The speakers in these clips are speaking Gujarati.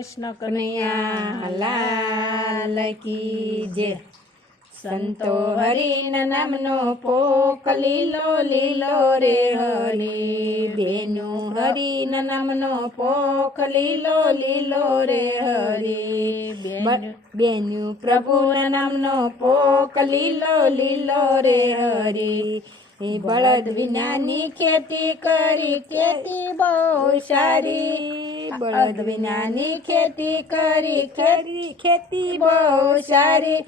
કૃષ્ણ કનૈયા લાલ કી જય। સંતો હરિના નામનો પોક લીલો લીલો રે હરી, બેનું હરિના નામનો પોક લીલો લીલો રે હરી, બેનું પ્રભુના નામનો પોક લીલો લીલો રે હરી। બળદ વિનાની ખેતી કરી ખેતી બહુ સારી, બળદ વિનાની ખેતી કરી ખેતી બહુ સારી।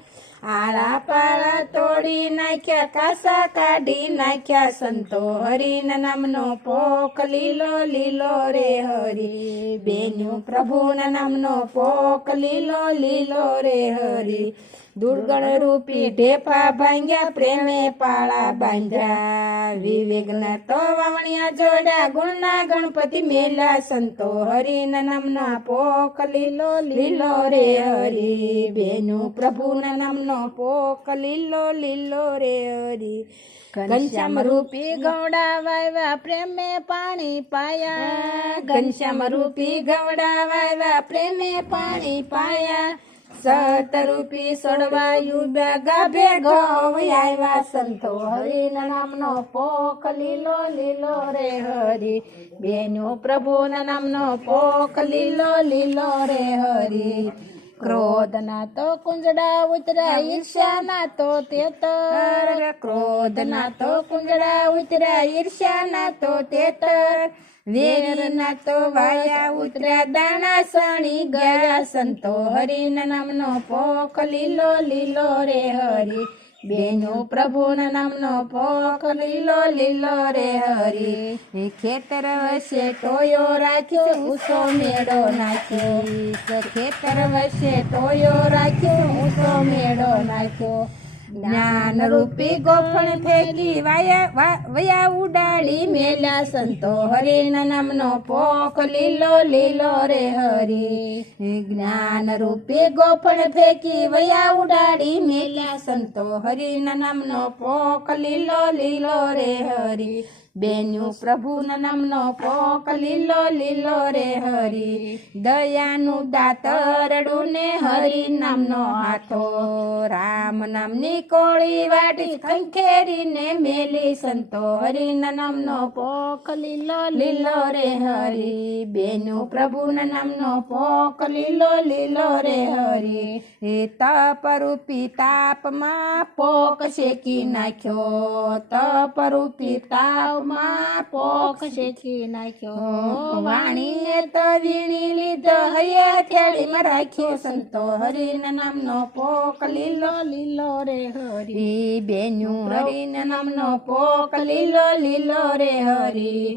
આળા પાળા તોડી નાખ્યા, કાસા કાઢી નાખ્યા, સંતો હરિના નામનો પોક લીલો લીલો રે હરી, બેનું પ્રભુના નામનો પોક લીલો લીલો રે હરી। દુર્ગણ રૂપી ઢેફા ભાંગ્યા, પ્રેમે પાળા બાંધ્યા, વિવેકના તો વાવણિયા જોડ્યા, ગુણના ગણપતિ મેલ્યા, સંતો હરિના નામના પોક લીલો લીલો રે હરી, બેનું પ્રભુના નામનો પોક લીલો લીલો રે હરી। ઘનશ્યામ રૂપી ગવડા વાવ્યા, પ્રેમે પાણી પાયા, ઘનશ્યામ રૂપી ગવડા વાવ્યા, પ્રેમે પાણી પાયા। સતરૂપી સડવાયું ગાભે ઘઉં આવ્યા, સંતો હરિના નામનો પોક લીલો લીલો રે હરી, બેનું પ્રભુના નામનો પોક લીલો લીલો રે હરી। ક્રોધના તો કુંજડા ઉતર્યા, ઈર્ષ્યાના તો તેતર, ક્રોધના તો કુંજડા ઉતર્યા, ઈર્ષ્યાના તો તેતર, વેરના તો વાયા ઉતર્યા, દાણા સણી ગયા, સંતો હરિના નામનો પોક લીલો લીલો રે હરી, બેનું પ્રભુના નામનો પોક લીલો લીલો રે હરી। ખેતર વચ્ચે ટોયો રાખ્યો, ઊંચો મેળો નાખ્યો, ખેતર વચ્ચે ટોયો રાખ્યો, ઊંચો મેળો નાખ્યો। જ્ઞાન રૂપી ગોફણ ફેંકી વયા ઉડાડી મેલ્યા, સંતો હરિના નામનો પોક લીલો લીલો રે હરી, જ્ઞાન રૂપી ગોફણ ફેંકી વયા ઉડાડી મેલ્યા, સંતો હરિના નામનો પોક લીલો લીલો રે હરી, બેનું પ્રભુના નામનો પોક લીલો લીલો રે હરી। દયાનું દાતરડું ને હરિ નામનો હાથો, રામ નામની કોળી વાટી ખંખેરીને મેલી, સંતો હરિના નામનો પોક લીલો લીલો રે હરી, બેનું પ્રભુના નામનો પોક લીલો લીલો રે હરી। તપરૂપી તાપમાં પોક શેકી નાખ્યો, તપરૂપી તાપમાં પોક શેકી નાખ્યો, વાણીએ તો વીણી લીધો, હૈયા થેળીમાં રાખ્યો, સંતો હરિના નામનો પોક લીલો લીલો રે હરી, બેનું હરિના નામનો પોક લીલો લીલો રે હરી।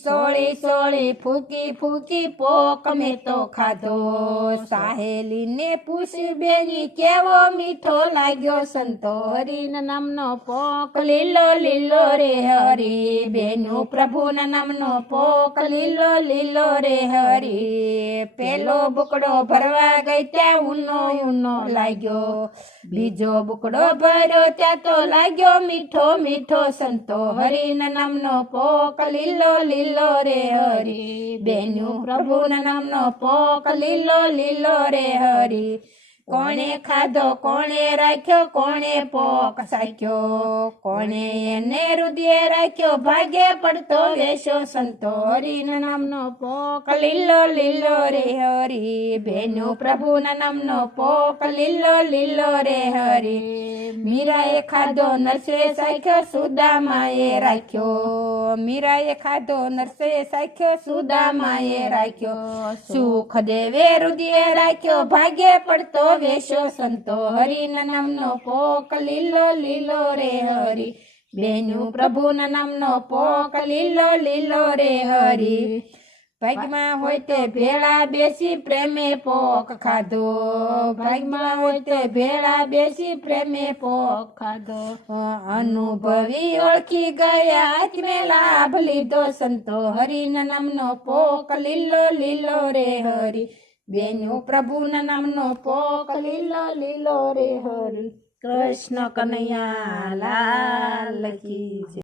સોળી સોળી ફૂકી ફૂકી પોક મેં તો ખાધો, સાહેલીને પૂછી બેની કેવો મીઠો લાગ્યો, સંતો હરિના નામનો પોક લીલો લીલો રે હરી, બેનું પ્રભુના નામનો પોક લીલો લીલો રે હરી। પેલો બુકડો ભરવા ગઈ ત્યાં ઊનો ઊનો લાગ્યો, બીજો બુકડો ભર્યો ત્યાં તો લાગ્યો મીઠો મીઠો, સંતો હરિના નામનો પોક લીલો લીલો રે હરી, બેનું પ્રભુના નામનો પોક લીલો લીલો રે હરી। કોણે ખાધો કોણે રાખ્યો, કોણે પોક સાખ્યો, કોણે એને હૃદય રાખ્યો, ભાગે પડતો વેશો, સંતો હરિના નામનો પોક લીલો લીલો રે હરી, બેનું પ્રભુના નામનો પોક લીલો લીલો રે હરી। મીરાએ ખાધો નરસે સાખ્યો, સુદામાએ રાખ્યો, મીરાએ ખાધો નરસે સાખ્યો, સુદામાએ રાખ્યો, સુખદેવે હૃદય રાખ્યો, ભાગે પડતો વેશો, સંતો હરિના નામનો પોક લીલો લીલો રે હરી, બેનું પ્રભુના નામનો પોક લીલો લીલો રે હરી। ભાગમાં હોય તે ભેળા બેસી પ્રેમે પોક ખાધો, ભાગમાં હોય તે ભેળા બેસી પ્રેમે પોક ખાધો, અનુભવી ઓળખી ગયા આત્મે લાભ લીધો, સંતો હરિના નામનો પોક લીલો લીલો રે હરી, બેનું પ્રભુના નામનો પોક લીલો લીલો રે હરી। કૃષ્ણ કનૈયા લાલ કી જય।